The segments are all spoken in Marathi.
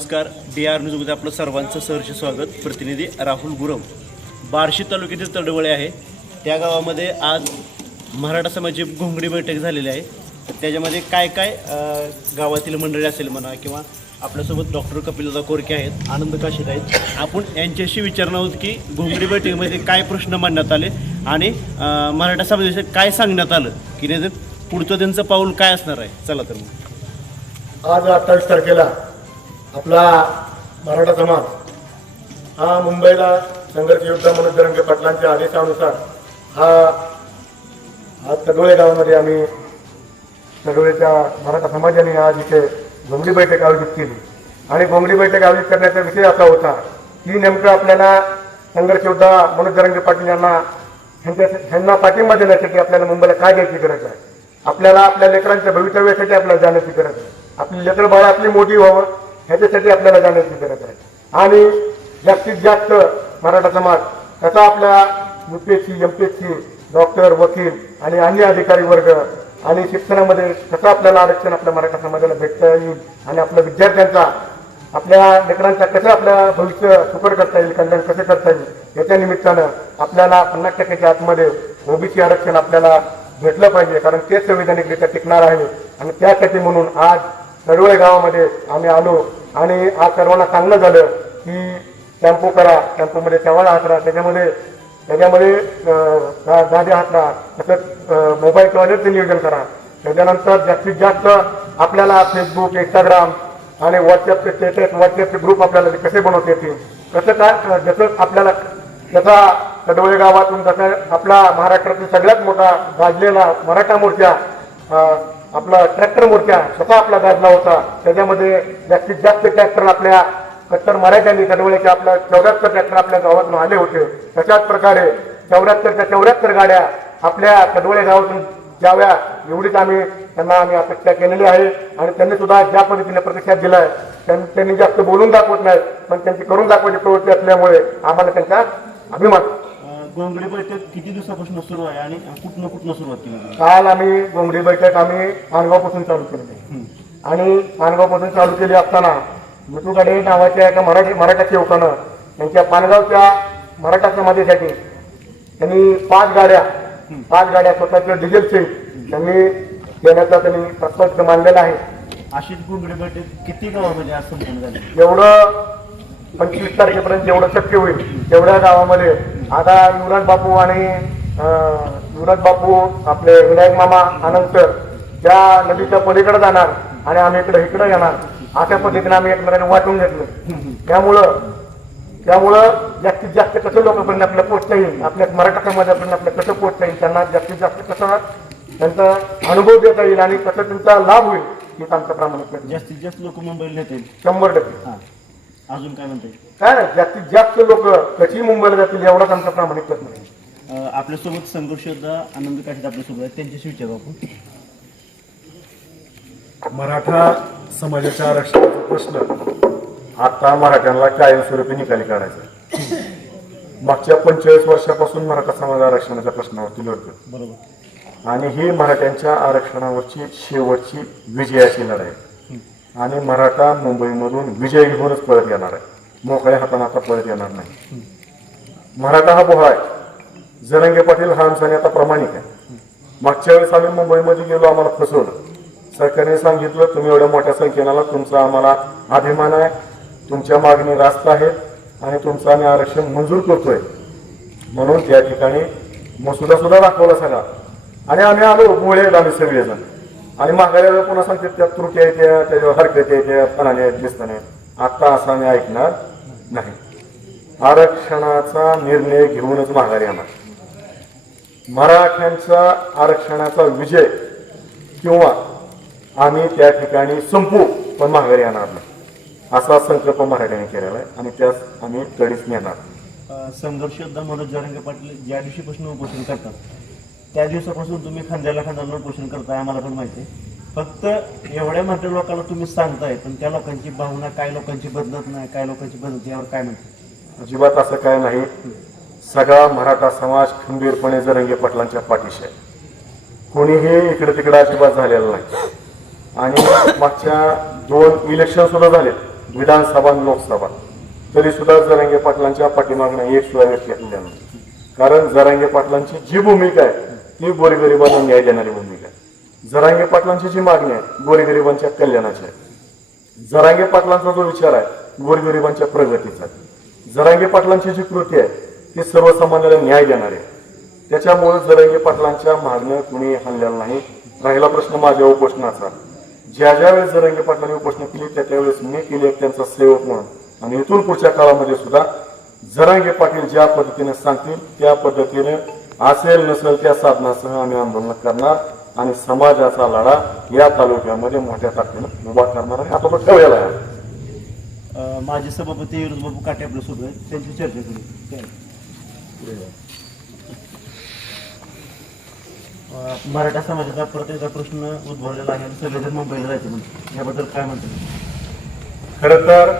नमस्कार. DR न्यूजमध्ये आपलं सर्वांचं सहर्ष स्वागत. प्रतिनिधी राहुल गुरव. बार्शी तालुक्यातील तडवळे आहे त्या गावामध्ये आज मराठा समाजाची घोंगडी बैठक झालेली आहे. तर त्याच्यामध्ये काय काय गावातील मंडळी असेल म्हणा किंवा आपल्यासोबत डॉक्टर कपिलदादा कोरके आहेत, आनंद काशीद आहेत. आपण यांच्याशी विचारणार आहोत की घोंगडी बैठकीमध्ये काय प्रश्न मांडण्यात आले आणि मराठा समाजाविषयी काय सांगण्यात आलं की नाही पुढचं त्यांचं पाऊल काय असणार आहे. चला तर मग आज 28 तारखेला आपला मराठा समाज हा मुंबईला संघर्ष योद्धा मनोज जरांगे पाटलांच्या आदेशानुसार हा तडोळे गावामध्ये आम्ही तडोळेच्या मराठा समाजाने आज इथे घोंगडी बैठक आयोजित केली. आणि घोंगडी बैठक आयोजित करण्याचा विषय असा होता की नेमकं आपल्याला संघर्ष योद्धा मनोज जरांगे पाटील यांना पाठिंबा देण्यासाठी आपल्याला मुंबईला काय द्यायची गरज आहे. आपल्याला आपल्या लेकरांच्या भवितव्यासाठी आपल्याला जाण्याची गरज आहे. आपली लेकर बाळ आपली मोठी व्हावं ह्याच्यासाठी आपल्याला जाण्याची गरज आहे. आणि जास्तीत जास्त मराठा समाज कसा आपल्या UPSC MPSC डॉक्टर वकील आणि अन्य अधिकारी वर्ग आणि शिक्षणामध्ये कसं आपल्याला आरक्षण आपल्या मराठा समाजाला भेटता येईल आणि आपल्या विद्यार्थ्यांचा आपल्या लेकरांचा कसं आपल्या भविष्य सुकर करता येईल, कल्याण कसं करता येईल याच्या निमित्तानं आपल्याला 50% आतमध्ये OBC आरक्षण आपल्याला भेटलं पाहिजे. कारण ते संविधानिकरित्या टिकणार आहे. आणि त्यासाठी म्हणून आज तडोळे गावामध्ये आम्ही आलो आणि आज सर्वांना सांगणं झालं की कॅम्पो करा, कॅम्पोमध्ये शेवाळा हातरा, त्याच्यामध्ये गाद्या हातरा, तसंच मोबाईल टॉयलेटचं नियोजन करा. त्याच्यानंतर जास्तीत जास्त आपल्याला फेसबुक, इंस्टाग्राम आणि व्हॉट्सअपचे स्टेटस, व्हॉट्सअपचे ग्रुप आपल्याला कसे बनवता येतील, कसं काय, जसं आपल्याला त्याचा तडोळे गावातून जसं आपला महाराष्ट्रातील सगळ्यात मोठा गाजलेला मराठा मोर्चा आपला ट्रॅक्टर मोर्चा स्वतः आपला गाजला होता. त्याच्यामध्ये जास्तीत जास्त ट्रॅक्टर आपल्या कट्टर मराठ्यांनी तडवळेच्या आपल्या 74 ट्रॅक्टर आपल्या गावातून आले होते. तशाच प्रकारे 74 गाड्या आपल्या तडवळे गावातून द्याव्या एवढीच त्यांना अपेक्षा केलेली आहे. आणि त्यांनी सुद्धा ज्या पद्धतीने प्रतिसाद दिलाय त्यांनी जास्त बोलून दाखवत नाहीत पण त्यांची करून दाखवायची प्रवृत्ती असल्यामुळे आम्हाला त्यांचा अभिमान. घोंगडी बैठक किती दिवसापासून सुरू आहे आणि कुठनं सुरुवात केली? काल आम्ही घोंगडी बैठक माणगावपासून चालू केली आणि माणगावपासून चालू केली असताना मिठूकडे नावाच्या एका मराठा युवकानं त्यांच्या पानगावच्या मराठा समाजासाठी त्यांनी 5 गाड्या स्वतःच्या डिझेलचे त्यांनी देण्याचा त्यांनी प्रस्ताव मांडलेला आहे. अशीच घोंगडी बैठक किती गावामध्ये आज संपन्न झाली? एवढं 25 तारखेपर्यंत जेवढं शक्य होईल तेवढ्या गावामध्ये आता युवराज बापू आपले विनायक मामा आनंद सर ज्या नदीच्या पलीकडे जाणार आणि आम्ही इकडे येणार अशा पद्धतीने आम्ही एकमेकांना वाटून घेतलं. त्यामुळं जास्तीत जास्त कसं लोकांपर्यंत आपल्याला पोहोचता येईल, आपल्या मराठा समाजापर्यंत आपल्याला कसं पोहोचता येईल, त्यांना जास्तीत जास्त कसं त्यांचा अनुभव देता येईल आणि कसं त्यांचा लाभ होईल हेच आमचा प्रामाणिक. जास्तीत जास्त लोक मुंबईला येतील 100%. अजून काय म्हणते काय नाही, जास्तीत जास्त लोक कशी मुंबईला जातील एवढाच आमचा प्रामाणिक प्रश्न आहे. आपल्यासोबत संघर्ष योद्धा आनंद काशीद आपल्यासोबत आहेत, त्यांच्याशी विचारू आपण. मराठा समाजाच्या आरक्षणाचा प्रश्न आता मराठ्यांना कायमस्वरूपी निकाली काढायचा. मागच्या 45 वर्षापासून मराठा समाज आरक्षणाच्या प्रश्नावरती लढतो. बरोबर. आणि ही मराठ्यांच्या आरक्षणावरची शेवटची विजयाची लढाई आणि मराठा मुंबईमधून विजय घेऊनच परत येणार आहे. मोकळ्या हाताने आता परत येणार नाही. मराठा हा बोहा आहे. जरांगे पाटील हा आमचा आता प्रामाणिक आहे. मागच्या वेळेस आम्ही मुंबईमध्ये गेलो, आम्हाला फसवलं. सरकारने सांगितलं तुम्ही एवढ्या मोठ्या संख्येने आला, तुमचा आम्हाला अभिमान आहे, तुमच्या मागणी रास्त आहेत आणि तुमचं आम्ही आरक्षण मंजूर करतोय म्हणून त्या ठिकाणी मसुदा सुद्धा दाखवला सगळा. आणि आम्ही आलो मुळे आम्ही सगळेजण आणि माघाऱ्याला पुन्हा सांगतात त्या त्रुटी येत्या, त्याच्यावर हरकत येत्या, पणाने आहेत, दिसताना. आता असं आम्ही ऐकणार नाही. आरक्षणाचा निर्णय घेऊनच माघारी येणार. मराठ्यांचा आरक्षणाचा विजय किंवा आम्ही त्या ठिकाणी संपू पण माघारी येणार नाही असा संकल्प मराठ्यांनी केलेला आहे आणि त्यास आम्ही तडीच नेणार. संघर्ष योद्धा मनोज जरांगे पाटील ज्या दिवशीपासून उपोषण करतात त्या दिवसापासून तुम्ही खांद्याला खांद्याला उपोषण करताय, आम्हाला पण माहिती आहे. फक्त एवढ्या मोठ्या लोकांना तुम्ही सांगताय पण त्या लोकांची भावना काय लोकांची बदलत नाही, काय लोकांची बदलते, यावर काय म्हणते? अजिबात असं काय नाही. सगळा मराठा समाज खंबीरपणे जरांगे पाटलांच्या पाठीशी आहे. कोणीही इकडे तिकडे अजिबात झालेलं नाही. आणि मागच्या 2 इलेक्शन सुद्धा झाले विधानसभा आणि लोकसभा, तरी सुद्धा जरांगे पाटलांच्या पाठीमागणं एक सुद्धा व्यक्ती असलेला नाही. कारण जरांगे पाटलांची जी भूमिका आहे ती गोरगरिबांना न्याय देणारी भूमिका आहे. जरांगे पाटलांची जी मागणी आहे गोरगरिबांच्या कल्याणाची आहे. जरांगे पाटलांचा जो विचार आहे गोरगरिबांच्या प्रगतीचा आहे. जरांगे पाटलांची जी कृती आहे ती सर्वसामान्याला न्याय देणार आहे. त्याच्यामुळे जरांगे पाटलांच्या मागणं कुणी हल्लेलं नाही. राहिला प्रश्न माझ्या उपोषणाचा, ज्या वेळेस जरांगे पाटलांनी उपोषण केली त्यावेळेस मी केली एक त्यांचा सेवक म्हणून, आणि इथून पुढच्या काळामध्ये सुद्धा जरांगे पाटील ज्या पद्धतीने सांगतील त्या पद्धतीने असेल नसेल त्या साधनासह आम्ही आंदोलन करणार आणि समाजाचा लढा या तालुक्यामध्ये मोठ्या ताकदीने उभा करणार आहे. आता तो ठेवलेला आहे. माजी सभापती बाबू काटे आपल्या सोबत आहेत, त्यांची चर्चा करू. मराठा समाजाचा परत एकदा प्रश्न उद्भवलेला आहे. सगळेजण मुंबईला जायचे म्हणजे याबद्दल काय म्हणतात? खरं तर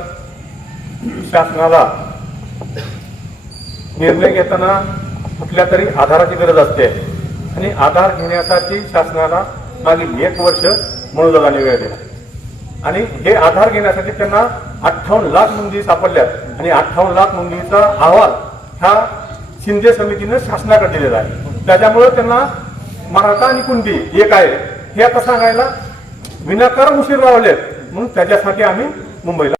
शासनाला निर्णय घेताना कुठल्या तरी आधाराची गरज असते आणि आधार घेण्यासाठी शासनाला मागील 1 वर्ष मनोदलाने वेळ दिला आणि हे आधार घेण्यासाठी त्यांना 58 लाख नोंदी सापडल्यात आणि 58 लाख नोंदीचा अहवाल ह्या शिंदे समितीनं शासनाकडे दिलेला आहे. त्याच्यामुळे त्यांना मराठा आणि कुणबी एक आहे हे आता सांगायला विनाकारण उशीर लावलेत, म्हणून त्याच्यासाठी आम्ही मुंबईला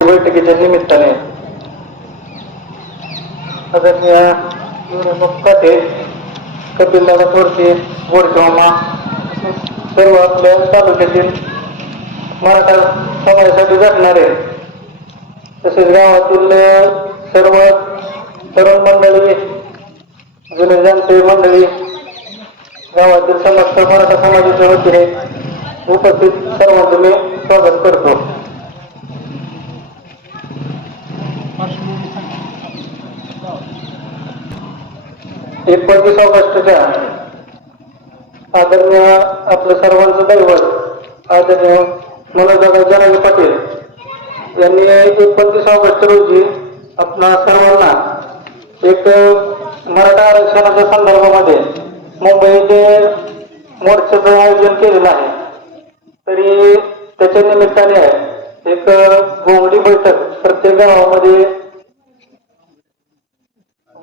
बैठकीच्या निमित्ताने आदरणीय काटे, कपिलदादा थोरके, बोरगावमा सर्व आपल्या तालुक्यातील मराठा समाजासाठी झटणारे तसेच गावातील सर्व तरुण मंडळी, जुने जाणते मंडळी, गावातील समस्त मराठा समाजाच्या वतीने उपस्थित सर्वांचं मी स्वागत करतो. 29 ऑगस्टच्या आदरणीय आपलं सर्वांचं दैवत आदरणीय मनोजदादा जरांगे पाटील यांनी 29 ऑगस्ट रोजी आपणा सर्वांना एक मराठा आरक्षणाच्या संदर्भामध्ये मुंबईचे मोर्चाचं आयोजन केलेलं आहे. तरी त्याच्या निमित्ताने एक घोंगडी बैठक प्रत्येक गावामध्ये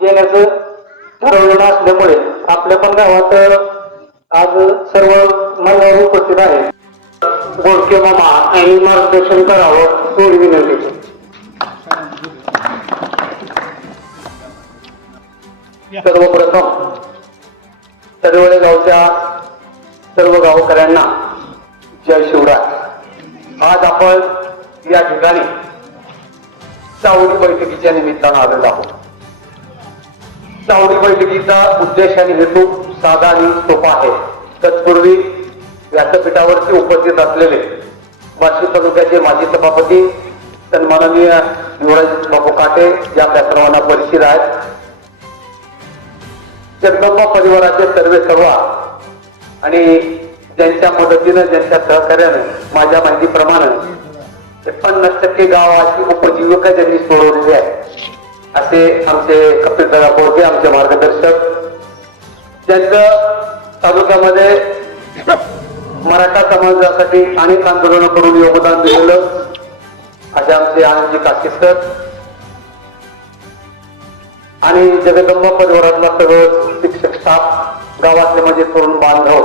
घेण्याचं ठरवलेलं असल्यामुळे आपल्या पण गावात आज सर्व मान्यवर उपस्थित आहेत. गोडके मामा आणि मार्गदर्शन करावं एवढी विनंती. सर्वप्रथम तडवळे गावच्या सर्व गावकऱ्यांना जय शिवराय. आज आपण या ठिकाणी चावडी बैठकीच्या निमित्तानं आलेलो आहोत. चावडी बैठकीचा उद्देश आणि हेतू साधा आणि सोपा आहे. तत्पूर्वी व्यासपीठावरती उपस्थित असलेले बार्शी तालुक्याचे माजी सभापती सन्माननीय युवराज बापू काटे, जे आपल्या सर्वांना परिचित आहेत, जगदंबा परिवाराचे सर्वेसर्वा आणि ज्यांच्या मदतीनं ज्यांच्या सहकार्यानं माझ्या माहितीप्रमाणे 50% गावाची उपजीविका ज्यांनी सोडवलेली आहे असे आमचे कपिलदादा बोरगे आमचे मार्गदर्शक, ज्यांचं तालुक्यामध्ये मराठा समाजासाठी अनेक आंदोलनं करून योगदान दिलेलं असे आमचे आनंदजी काके सर आणि जगदंबा परिवारातला सर्व शिक्षक स्टाफ, गावातले म्हणजे तरुण बांधव,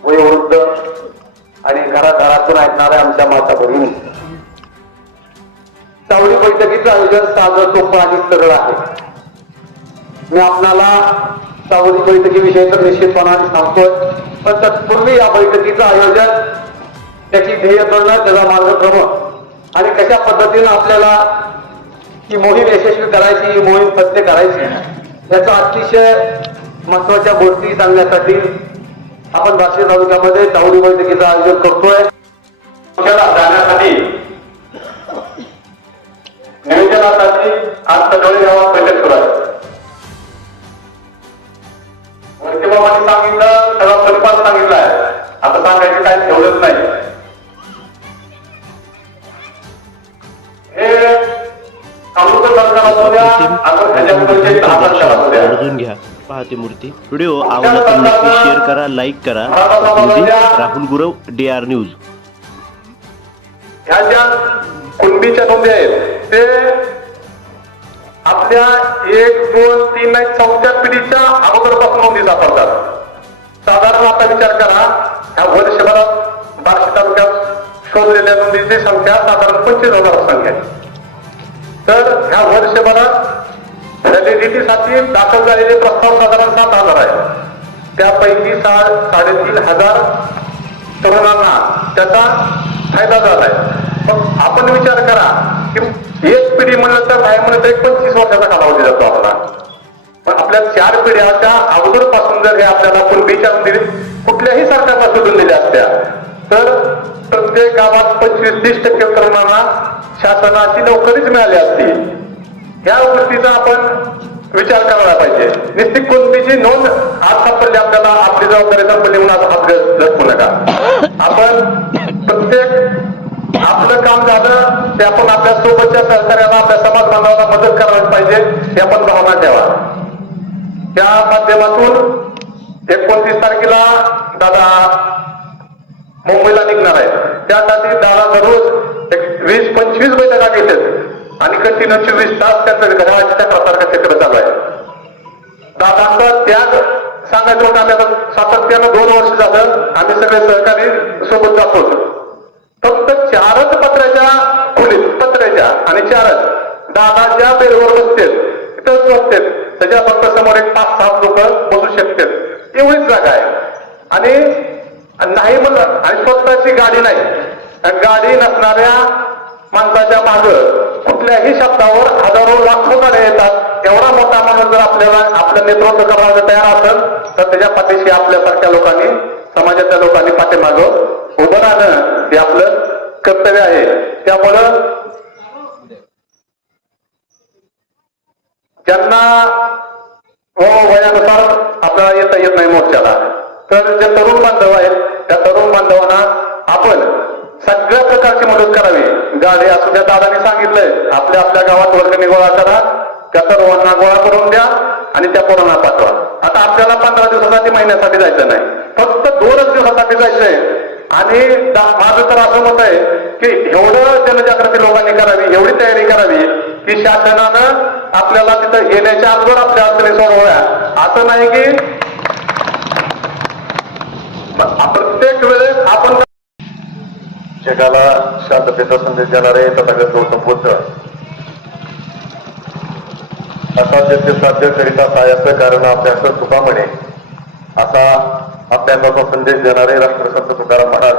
वयोवृद्ध आणि घराघरातून ऐकणाऱ्या आमच्या माता भगिनी. चावडी बैठकीचं आयोजन साधं सोपं आणि सरळ आहे. मी आपणाला चावडी बैठकीविषयी तर निश्चितपणाने सांगतोय, पण तत्पूर्वी या बैठकीचं आयोजन, त्याची ध्येय करणं, त्याचा मार्गक्रम आणि कशा पद्धतीनं आपल्याला ही मोहीम यशस्वी करायची, ही मोहीम सत्य करायची, याचा अतिशय महत्वाच्या गोष्टी सांगण्यासाठी आपण बार्शी तालुक्यामध्ये चावडी बैठकीचं आयोजन करतोय. जाण्यासाठी नियोजनासाठी आज सकाळी गावात बैठक सुरू आहे. वरतीबाबांनी सांगितलं, सगळा परिपाल सांगितलं आहे, आता सांगायचं काय ठेवलंच नाही. हे अमृत सरकार असू द्या, आपण ह्याच्यामध्ये 10 सरकार असू द्या, अर्जुन घ्या पाहते मूर्ती. व्हिडिओ आवडला तर नक्की शेअर करा, लाईक करा. प्रतिनिधी राहुल गुरव, DR न्यूज. ह्या ज्या कुणबीच्या नोंदी आहेत ते आपल्या 1, 2, 3 नाही 4थ्या पिढीच्या अगोदरपासून नोंदी सापडतात. साधारण आता विचार करा, ह्या वर्षभरात बार्शी तालुक्यात शोधलेल्या नोंदीची संख्या साधारण 25,000 संख्या आहे. तर ह्या वर्षभरात व्हॅलिडिटीसाठी दाखल झालेले प्रस्ताव साधारण 7,000 आहे. त्यापैकी 3,500 तरुणांना त्याचा फायदा झालाय. मग आपण विचार करा की एक पिढी म्हणलं तर काय म्हणलं तर 25 वर्षाचा कालावधी जातो आपला. पण आपल्या 4 पिढ्याच्या अगोदरपासून जर हे आपल्याला पूर्वीच्या कुठल्याही सरकारला शोधून दिल्या असत्या तर प्रत्येक गावात 25-30% तरुणांना शासनाची नोकरीच मिळाली असती. या गोष्टीचा आपण विचार करायला पाहिजे. निश्चित कुणबीची नोंद आज सापडली आपल्याला, आपली जबाबदारी संपली म्हणून आज हात लटकू नका. आपण प्रत्येक आपलं काम झालं ते आपण आपल्या सोबतच्या सहकार्याला, आपल्या समाज बांधवांना मदत करायला पाहिजे, हे आपण भावना ठेवा. त्या माध्यमातून 29 तारखेला दादा मुंबईला निघणार आहे. त्यासाठी दादा दररोज 20-25 बैठका घेतात आणि कंटिन्यू 24 तास त्यांचं घड्याळाच्या चक्रासारखं चक्र चालू आहे. दादांचा त्याग सांगायचं होतं. आपल्याला सातत्यानं 2 वर्ष झालं आम्ही सगळे सहकारी सोबत जातो. फक्त 4च पत्र्याच्या खोलीत, पत्र्याच्या आणि 4च दादाच्या बेलवर बसतात, तिथंच बसतात. त्याच्या फक्त समोर 5-7 लोक बसू शकतात, एवढीच जागा आहे. आणि नाही म्हणलं आणि स्वतःची गाडी नाही, गाडी नसणाऱ्या माणसाच्या माग कुठल्याही शब्दावर हजारो लाखो गाड्या येतात. एवढा मोठा माणूस जर आपल्याला आपलं नेतृत्व करायला तयार असेल तर त्याच्या पाठीशी आपल्यासारख्या लोकांनी, समाजाच्या लोकांनी पाठीमागं उभं राहणं हे आपलं कर्तव्य आहे. त्यामुळं ज्यांना वयानुसार आपल्याला येता येत नाही मोर्चाला, तर जे तरुण बांधव आहेत त्या तरुण बांधवांना आपण सगळ्या प्रकारची मदत करावी. गाडी असू द्या, दादाने सांगितलंय आपल्या आपल्या गावात वर्गणी गोळा करा, त्या सर्वांना गोळा करून द्या आणि त्या पोरांना पाठवा. आता आपल्याला 15 दिवसासाठी, महिन्यासाठी जायचं नाही, फक्त 2च दिवसासाठी जायचंय. आणि माझं तर असं मत आहे की एवढं जनजागृती लोकांनी करावी, एवढी तयारी करावी की शासनानं आपल्याला तिथं येण्याच्या अगोदर आपल्या अडचणी सोडवल्या. असं नाही की प्रत्येक वेळेस आपण जगाला शांततेचा संदेश देणारे तथागत गौतम बुद्ध, असाध्य ते साध्य करिता सायाचं कारण अभ्यास तुका म्हणे, असा अभ्यासाचा संदेश देणारे राष्ट्रसंत तुकाराम महाराज,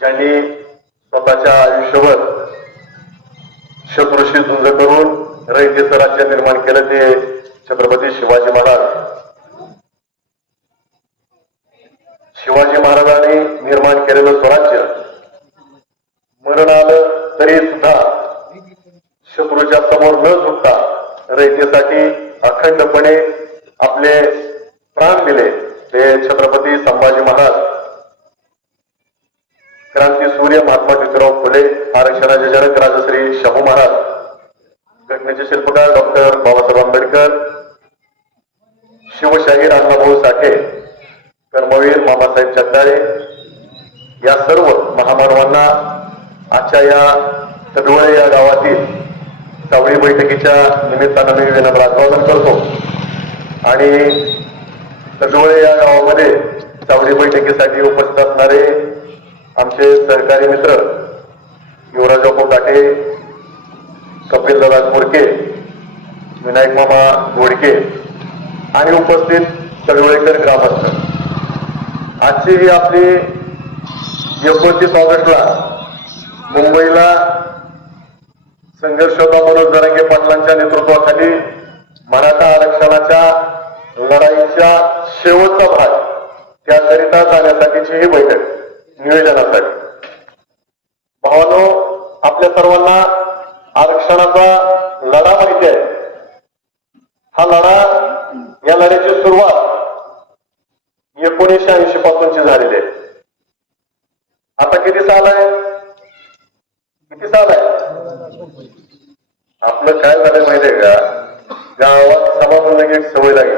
ज्यांनी स्वतःच्या आयुष्यभर शत्रूशी झुंज करून रयतेचं राज्य निर्माण केलं ते छत्रपती शिवाजी महाराज. शिवाजी महाराजांनी निर्माण केलेलं स्वराज्य मरण आलं तरी सुद्धा शत्रूच्या समोर न झुकता रयतेसाठी अखंडपणे आपले प्राण दिले ते छत्रपती संभाजी महाराज, क्रांती सूर्य महात्मा ज्योतिराव फुले, आरक्षणाचे जनक राजश्री शाहू महाराज, घटनेचे शिल्पकार डॉक्टर बाबासाहेब आंबेडकर, शिवशाहीर अण्णाभाऊ साठे, कर्मवीर मामासाहेब जगदाळे या सर्व महामानवांना आजच्या या तडवळे या गावातील सावळी बैठकीच्या निमित्तानं मी विनम्र अभिवादन करतो. आणि तडवळे या गावामध्ये सावळी बैठकीसाठी उपस्थित असणारे आमचे सहकारी मित्र युवराजबापू काटे, कपिल दादा कोरके, विनायक मामा गोडके आणि उपस्थित तडवळेकर ग्रामस्थ, आजची ही आपली 29 ऑगस्टला मुंबईला संघर्षयोद्धा मनोज जरांगे पाटलांच्या नेतृत्वाखाली मराठा आरक्षणाच्या लढाईच्या शेवटचा भाग त्याकरिता जाण्यासाठीची ही बैठक नियोजनासाठी. भावानो, आपल्या सर्वांना आरक्षणाचा लढा माहिती आहे. हा लढा, या लढ्याची सुरुवात 1980 पासूनची झालेली आहे. आता किती साल आहे? आपलं काय झालंय माहितीये का, गावात सभा म्हणून एक सवय लागली.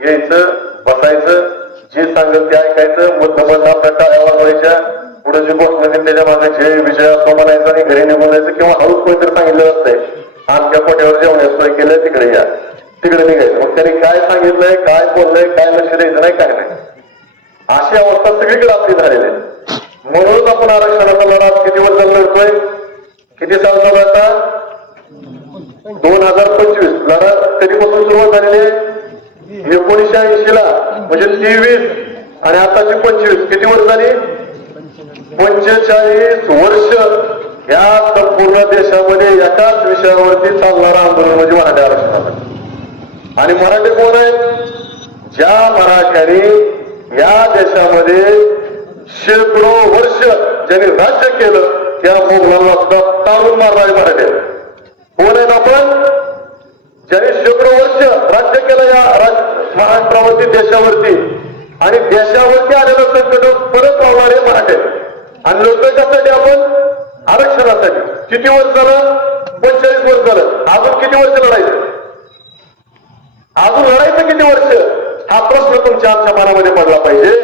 यायचं, बसायचं, जे सांगेल ते ऐकायचं, मुद्दामधून आपल्या टाळ्या वाजवायच्या, पुढे जी घोषणा देईल त्याच्या मागे जय विजय असं म्हणायचं आणि घरी निघून जायचं. किंवा हळूच कोणीतरी सांगितलं असतंय आमच्या कोट्यावर जेवण्यास सोय केलंय, तिकडे या, तिकडे निघायचं. मग त्यांनी काय सांगितलंय, काय बोललंय, काय लक्ष द्यायचं नाही, काय नाही. अशी अवस्था सगळीकडे आपली झालेली आहे. म्हणून आपण आरक्षणाचा लढा किती वर्ष लढतोय? किती साल चालू आता? 2025 लढा कधीपासून सुरुवात झालेली आहे? 1980 ला, म्हणजे 23 आणि आताची 25, किती वर्ष झाली? 45 वर्ष या संपूर्ण देशामध्ये एकाच विषयावरती चालणारा आंदोलन म्हणजे मराठा आरक्षणाचं. आणि मराठी कोण आहेत? ज्या मराठ्यांनी या देशामध्ये शेकडो वर्ष ज्यांनी राज्य केलं त्या मोगलांना सुद्धा तारून मारणारे मराठे कोण आहेत? आपण ज्यांनी शेकडो वर्ष राज्य केलं या महाराष्ट्रावरती, देशावरती, आणि देशावरती आलेलं संकट परत लावणारे मराठे. आणि लोक कशासाठी? आपण आरक्षणासाठी. किती वर्ष झालं? 45 वर्ष झालं. अजून किती वर्ष लढायचं? अजून लढायचं किती वर्ष? हा प्रश्न तुमच्या आमच्या मनामध्ये पडला पाहिजे.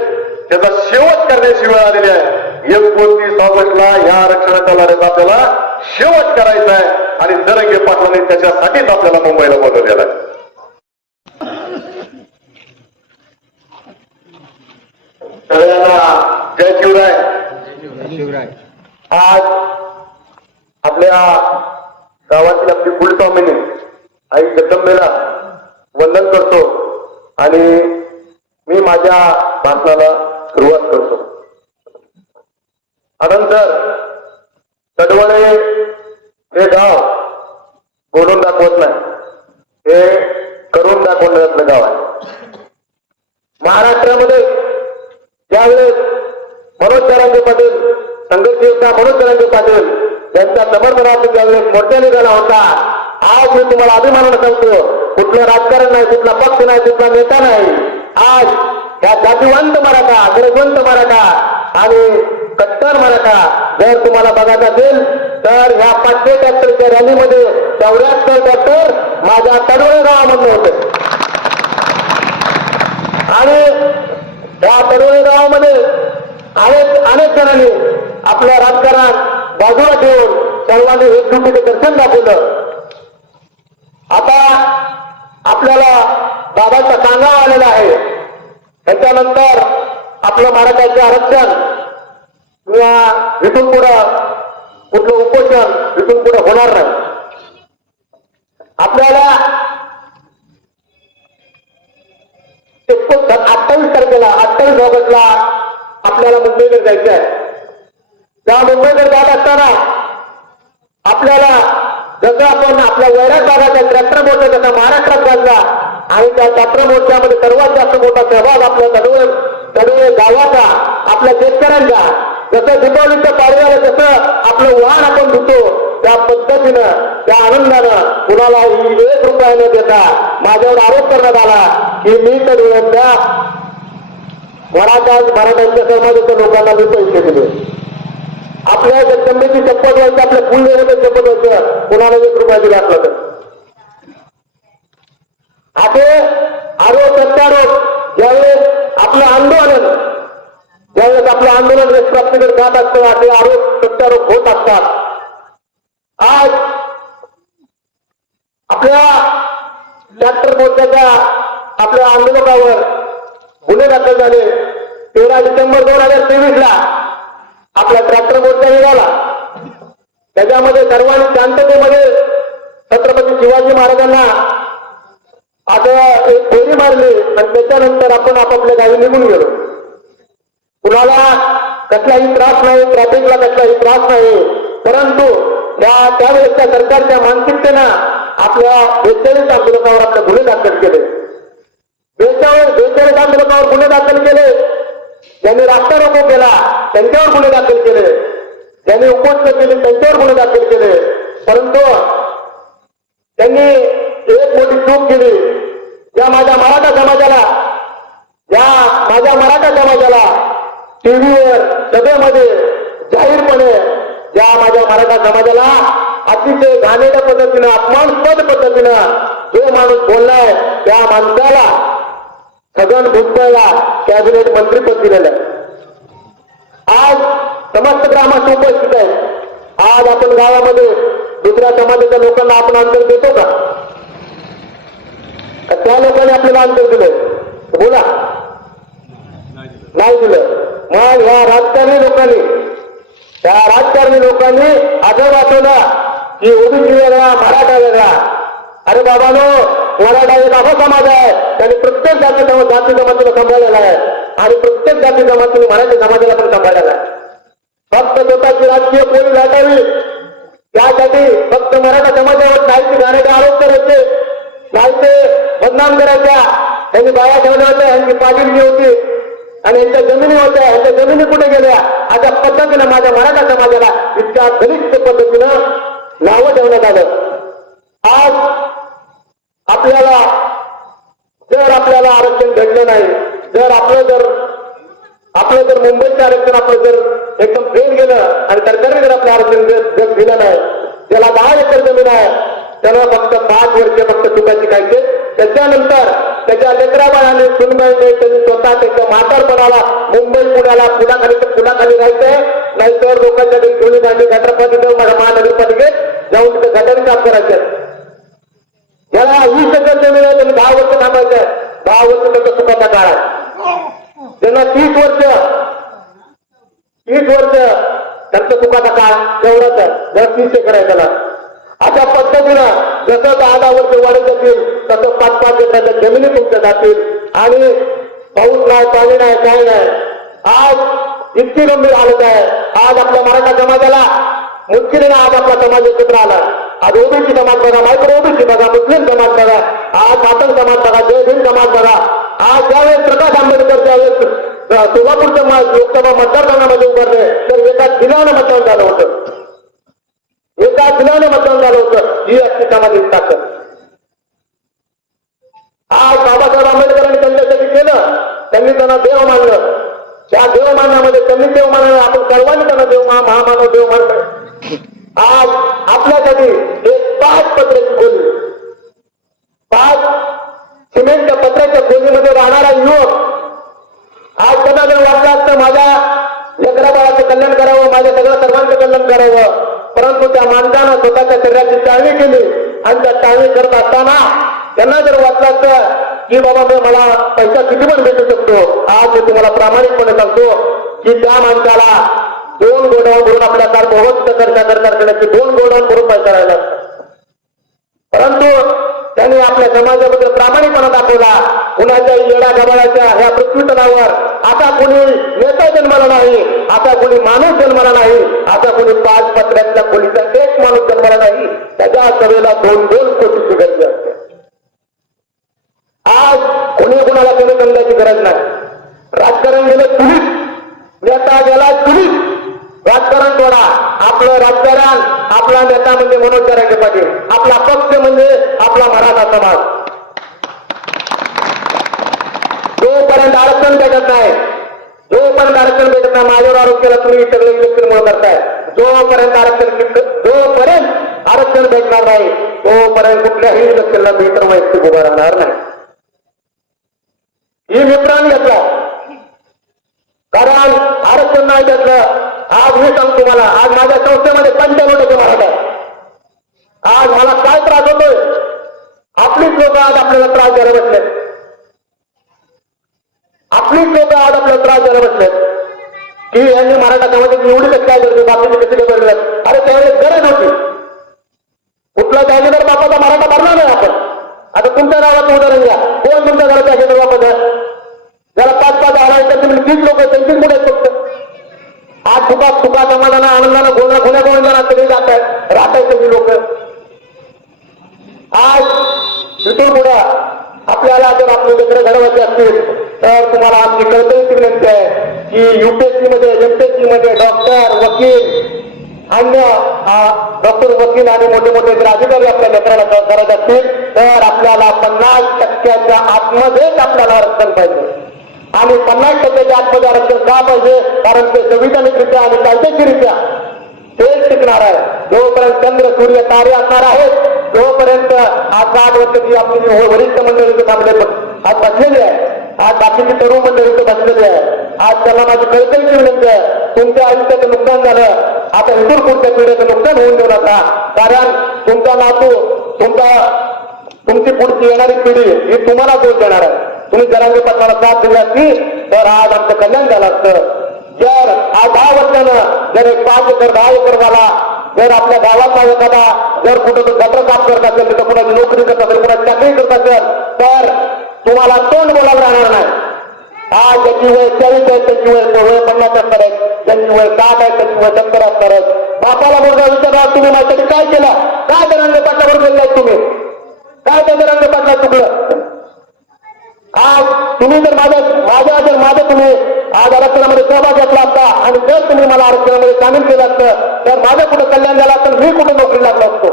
त्याचा शेवट करण्याची वेळ आलेली आहे. 29 ऑगस्टला या आरक्षणाच्या लढ्याचा आपल्याला शेवट करायचा आहे. आणि जरांगे पाटलांनी त्याच्यासाठीच आपल्याला मुंबईला बोलवलेलं आहे. सगळ्यांना जय शिवराय. आज आपल्या गावातील आपली कुलस्वामिनी आई जगदंबेला वंदन करतो आणि मी माझ्या भाषणाला सुरुवात करतो. त्यानंतर तडवळे हे गाव बोलून दाखवत नाही, हे करून दाखवण्याचं गाव आहे. महाराष्ट्रामध्ये ज्यावेळेस मनोज जरांगे पाटील, संघर्ष योद्धा मनोज जरांगे पाटील यांच्या समर्थनार्थ ज्यावेळेस मोर्चा निघाला होता, आज मी तुम्हाला अभिमानानं सांगतो, कुठलं राजकारण नाही, कुठला पक्ष नाही, कुठला नेता नाही. आज या जातीवंत मराठा, गरजवंत मराठा आणि कट्टर मराठा जर तुम्हाला बघायचं असेल तर ह्या 500 ट्रॅक्टरच्या रॅलीमध्ये 74 ट्रॅक्टर माझ्या तडवळे गावामधून होते. आणि या तडवळे गावामध्ये अनेक जणांनी आपल्या राजकारणात बाजूला ठेवून सर्वांनी एकजुटीचे दर्शन दाखवलं. आता आपल्याला बाबांचा सांगावा आलेला आहे. त्याच्यानंतर आपलं मराठ्याचे आरक्षण किंवा इथून पुढं कुठलं उपोषण इथून पुढे होणार नाही. आपल्याला 28 तारखेला 28 ऑगस्टला आपल्याला मुंबईकडे जायचं आहे. त्या मुंबईकडे जात असताना आपल्याला जसं आपण आपल्या वैराग भागाच्या ट्रॅक्टर मोर्चा जसा महाराष्ट्रात चालला आणि त्या ट्रॅक्टर मोर्चामध्ये सर्वात जास्त मोठा सहभाग आपल्या तडवळे गावाचा, आपल्या शेतकऱ्यांचा, जसं दीपावलीच्या पाडव्याला जसं आपलं वाहन आपण धुतो त्या पद्धतीनं त्या आनंदानं कुणालाही 1 रुपया न देता माझ्यावर आरोप करण्यात आला की मी तर त्या मराठ्यांच्या समाजाच्या लोकांना मी पैसे दिले. आपल्या जन्मेची शपथ व्हायची, आपल्या कुलदेवतेची शपथ व्हायचं, कुणाला 1 रुपया दिला असला तर असे आरोप प्रत्यारोप ज्यावेळेस आपलं आंदोलन व्यक्तीकडे जात असतं असे आरोप प्रत्यारोप होत असतात. आज आपल्या ट्रॅक्टर मोर्चाच्या आपल्या आंदोलकावर गुन्हे दाखल झाले. 13 डिसेंबर 2023 आपला ट्रॅक्टर मोर्चा निघाला. त्याच्यामध्ये सर्वांनी शांततेमध्ये छत्रपती शिवाजी महाराजांना आता एक फेरी मारली आणि त्याच्यानंतर आपण आपापल्या गावी निघून गेलो. कुणाला कसलाही त्रास नाही, ट्रॅफिकला कसलाही त्रास नाही, परंतु त्यावेळेसच्या सरकारच्या मानसिकतेनं आपल्या 42 आंदोलकावर आपले गुन्हे दाखल केले. 42 आंदोलकावर गुन्हे दाखल केले. ज्यांनी रास्ता रोको केला त्यांच्यावर गुन्हे दाखल केले, ज्यांनी उपोषण केली त्यांच्यावर गुन्हे दाखल केले. परंतु त्यांनी एक मोठी चूक केली. या माझ्या मराठा समाजाला टीव्हीवर सभेमध्ये जाहीरपणे या माझ्या मराठा समाजाला अतिशय घाणेरड्या पद्धतीनं, अपमानस्पद पद्धतीनं जो माणूस बोललाय त्या माणसाला छगन भुजबळला कॅबिनेट मंत्रीपद दिलेलं आहे. आज समस्त ग्रामस्थ उपस्थित आहेत. आज आपण गावामध्ये दुसऱ्या समाजाच्या लोकांना आपण अंतर देतो का? त्या लोकांनी आपल्याला अंतर दिलंय? बोला, नाही दिलं. मग ह्या राजकारणी लोकांनी असं दाखवलं की ओबीसी वेगळा, मराठा वेगळा. अरे बाबानो, मराठा एक असा समाज आहे त्याने प्रत्येक जाती जमातीला सांभाळलेला आहे आणि प्रत्येक जाती जमातीने मराठी समाजाला पण सांभाळलेला आहे. फक्त स्वतःची राजकीय पोळी लाटावी त्यासाठी फक्त मराठा समाजावर काहीचे घाणेरडे आरोप करायचे, काहीचे बदनाम करायच्या. त्यांनी बाया ठेवल्या होत्या, यांची पाठिंबी होती आणि यांच्या जमिनी होत्या, यांच्या जमिनी कुठे गेल्या अशा पद्धतीनं माझ्या मराठा समाजाला इतक्या घनिष्ठ पद्धतीनं नावं ठेवण्यात आलं. आज आपल्याला जर आरक्षण घडलं नाही, जर आपलं जर मुंबईचं आरक्षण आपलं जर एकदम फेल गेलं आणि सरकारने जर आपलं आरक्षण जर दिलं नाही, त्याला 10 एकर जमीन आहे, त्याला फक्त 5 वर्ष फक्त चुकाची खायचे. त्याच्यानंतर त्याच्या लेकराबाळाने सुनबाईने त्यांनी स्वतः त्याच्या म्हातारपणाला मुंबई पुण्याखाली राहायचंय, नाहीतर लोकांच्या घरी धुळी भांडी गटरपालिकेत महानगरपालिकेत जाऊन तिथे गटारी साफ करायचे. याला 20 एकर जमीन आहे, त्यांनी 10 वर्ष थांबायचंय. 10 वर्ष त्याचा सुखाचा काळ आहे. त्यांना 30 वर्ष त्यांचा सुखाचा काळ एवढाच आहे. जर 30 एकर आहे त्याला. अशा पद्धतीनं जसं 10 वर्ष वाढत जातील तसं 5-5 एकराच्या जमिनी तुमच्या जातील आणि पाऊस नाही, पाणी नाही, काय नाही. आज इतकी गंभीर हालत आहे. आज आपल्या मराठा समाजाला मुश्किलीने आज आपला समाज एकत्र आला. आज ओबीसी समाज बघा, मायक्रो ओबीसी बघा, मुस्लिम समाज बघा, आज मातंग समाज बघा, जय भीम समाज बघा. आज ज्यावेळेस प्रकाश आंबेडकर त्यावेळेस सोलापूरच्या लोकसभा मतदारसंघामध्ये उभारले तर एका जिल्ह्यानं मतदान झालं होतं. ही असते सामाजिक ताकद. आज बाबासाहेब आंबेडकरांनी त्यांच्यासाठी केलं, त्यांनी त्यांना देव मानलं. त्या देव मानण्यामध्ये त्यांनी देव मानलं, आपण सर्वांनी त्यांना महामानव देव मानलं. आज आपल्यासाठी एक 5 पत्र्याची खोली, 5 सिमेंटच्या पत्र्याच्या खोलीमध्ये राहणारा युवक आज त्यांना जर वाटलं असतं माझ्या लेकराबाळाचं कल्याण करावं, माझ्या सगळ्या सर्वांचं कल्याण करावं, परंतु त्या माणसानं स्वतःच्या शरीराची टाळणी केली आणि त्या टाळणी करत असताना त्यांना जर वाटलं असतं की बाबा मला पैसा किती पण भेटू शकतो, आज मी तुम्हाला प्रामाणिकपणे सांगतो की त्या माणसाला 2 गोडाऊन भरून आपल्या करण्याचे 2 गोडाऊन भरून पैसा राहिला. परंतु त्यांनी आपल्या समाजाबद्दल प्रामाणिकपणा दाखवला. कुणाच्या येडा गबाळाच्या ह्या पृथ्वी तलावर आता कोणी नेता जन्माला नाही, आता कोणी माणूस जन्माला नाही, आता कोणी 5 पत्र्यातल्या खोलीचा एक माणूस जन्माला नाही. त्याच्या सभेला 2-2 कोटीची गरज असते. आज कोणी कुणाला कमी करण्याची गरज नाही. राजकारण गेलं चुलीत, नेता गेला चुलीत. राजकारण सोडा, आपलं राजकारण आपला नेता म्हणजे मनोज जरांगे पाटील, आपला पक्ष म्हणजे आपला मराठा समाज. जोपर्यंत आरक्षण भेटत नाही, जोपर्यंत आरक्षण भेटत नाही, माझ्यावर आरोप केला तुम्ही सगळे इलेक्शनमुळे करताय. जोपर्यंत आरक्षण भेटणार नाही तोपर्यंत कुठल्याही इलेक्शनला मीटर वैयक्तिक उभा राहणार नाही. ही मित्रांनी घेतला, कारण आरक्षण नाही घेतलं. आज मी सांगतो तुम्हाला, आज माझ्या संस्थेमध्ये 95% मराठा आहे. आज मला काय त्रास होतोय, आपलीच लोक आज आपल्याला त्रास द्यायला बसलेत. आपलीच लोक आज आपल्याला त्रास द्यायला बसलेत की यांनी मराठा समाजाची एवढी कशी काय करते, बाकीचे कसे काय करतात. अरे त्यावेळेस गरज होती. कुठला जागेदार बापाचा मराठा भरला नाही आपण. आता तुमच्या गावाचं उदाहरण घ्या, कोण तुमच्या घरात जागेदार बापाचा आहे? ज्याला 5-5 आणायचं तुम्ही 30 लोक त्यांचीच मुळे फक्त. आज सुखा समाधाना आनंदानं गुन्ह्या गोविंदाना सगळे जात आहेत, राहतायत सगळी लोक. आज इथून पुढे आपल्याला जर आपले लेकरं घडवायचे असतील तर तुम्हाला आमची कळकळीची विनंती आहे की UPSC मध्ये MPSC मध्ये डॉक्टर, वकील, अन्य डॉक्टर, वकील आणि मोठे मोठे जर अधिकारी आपल्या लेकराला करत असतील तर आपल्याला 50% आतमध्येच आपल्याला आरक्षण पाहिजे. आणि 50% आतमध्ये आरक्षण का पाहिजे? कारण ते संविधानिकरित्या आणि कायदेशीररित्या तेच टिकणार आहे. जोपर्यंत चंद्र, सूर्य, तारे असणार आहेत तोपर्यंत आज 60 वर्षाची आपली वरिष्ठ मंडळी थांबले आज बसलेली आहे. आज बाकीची तरुण मंडळी बसलेली आहे. आज त्यांना माझी कळकळीची विनंती आहे, तुमच्या आयुष्याचं नुकसान झालं, आता इतर पुढच्या पिढीचं नुकसान होऊन देऊ नका. कारण तुमचा नातू, तुमची पुढची येणारी पिढी ही तुम्हाला दोष देणार आहे. तुम्ही जरांगे पाटलाला साथ दिली असती तर आज आमचं कल्याण झालं असतं. जर आज 10 वर्षानं जर एक 5 एकर 10 एकरवाला जर आपल्या गावातला एखादा जर कुठं तो गटर साफ करत असेल, तिथं कुणाची नोकरी करत असेल, कुणाची चाकरी करत असेल तर तुम्हाला तोंड बोलायला राहणार नाही. आज ज्याची वय 40 आहे त्याची वय 50 असणार आहे, ज्याची वय 60 आहे त्याची वय 70 असणार आहे. बापाला मुलगा विचारला, तुम्ही माझ्यासाठी काय केलं? काय जरांगे पाटलावर गेलाय तुम्ही? काय त्या जरांगे पाटला चुकलं? आज तुम्ही जर माझ्या तुम्ही आज आरक्षणामध्ये सहभाग घेतला असता आणि जर तुम्ही मला आरक्षणामध्ये सामील केलं असतं तर माझं कुठं कल्याण झालं असतं, मी कुठे नोकरी लागलो असतो.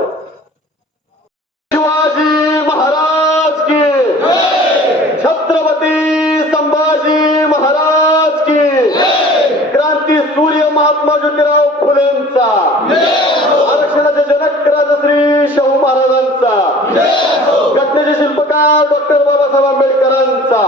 शिवाजी महाराज की, छत्रपती संभाजी महाराज की, क्रांती सूर्य महात्मा ज्योतिराव फुलेंचा, आरक्षणाचे जनक राजश्री शाहू महाराजांचा, घटनेचे शिल्पकार डॉक्टर बाबासाहेब आंबेडकरांचा,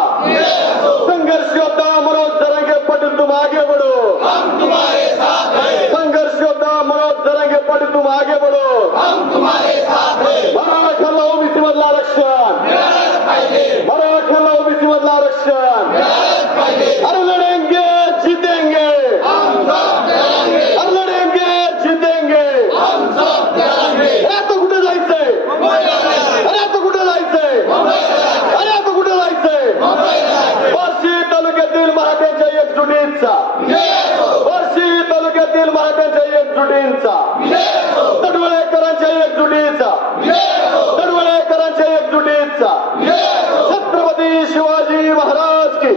संघर्ष योद्धा मनोज जरांगे पाटील तुम आगे बढ़ो, हम तुम्हारे साथ हैं. संघर्ष योद्धा मनोज जरांगे पाटील तुम आगे बढ़ो, हम तुम्हारे साथ हैं. मराठ्याला ओबीसी मधलं आरक्षण मिळालं पाहिजे, मराठ्याला ओबीसी मधलं आरक्षण मिळालं पाहिजे. अरे लढेंगे जीतेंगे, हम सब लढेंगे, अरे लढेंगे जीतेंगे, हम सब लढेंगे. आता कुठे जायचंय? अरे आता कुठे जायचंय? अरे आता कुठे जायचंय? बार्शी तालुक्यातील मराठ्यांच्या एकजुटीचा, बार्शी तालुक्यातील मराठ्यांच्या एकजुटीचा, तडवळेकरांच्या एकजुटीचा, तडवळेकरांच्या एकजुटीचा, छत्रपती शिवाजी महाराज की